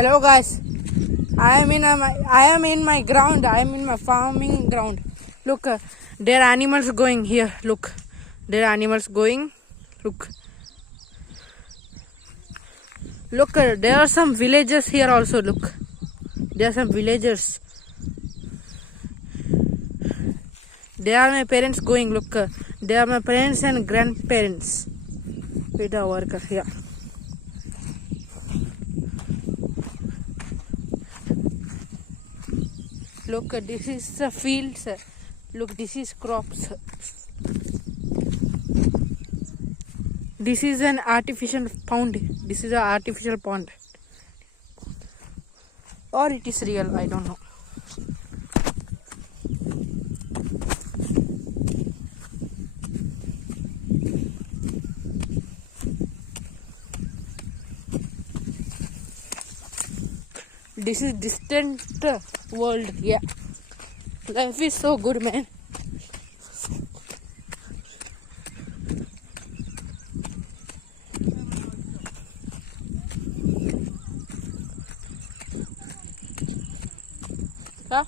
Hello guys, I am in my ground. I am in my farming ground. Look, there are animals going here. Look, there are animals going. Look, there are some villagers here also. Look, there are some villagers. They are my parents going. Look, they are my parents and grandparents. With the workers here. Look, this is the fields. Look, this is crops. This is an artificial pond. This is an artificial pond. Or it is real, I don't know. This is distant world, yeah. Life is so good, man. Yeah.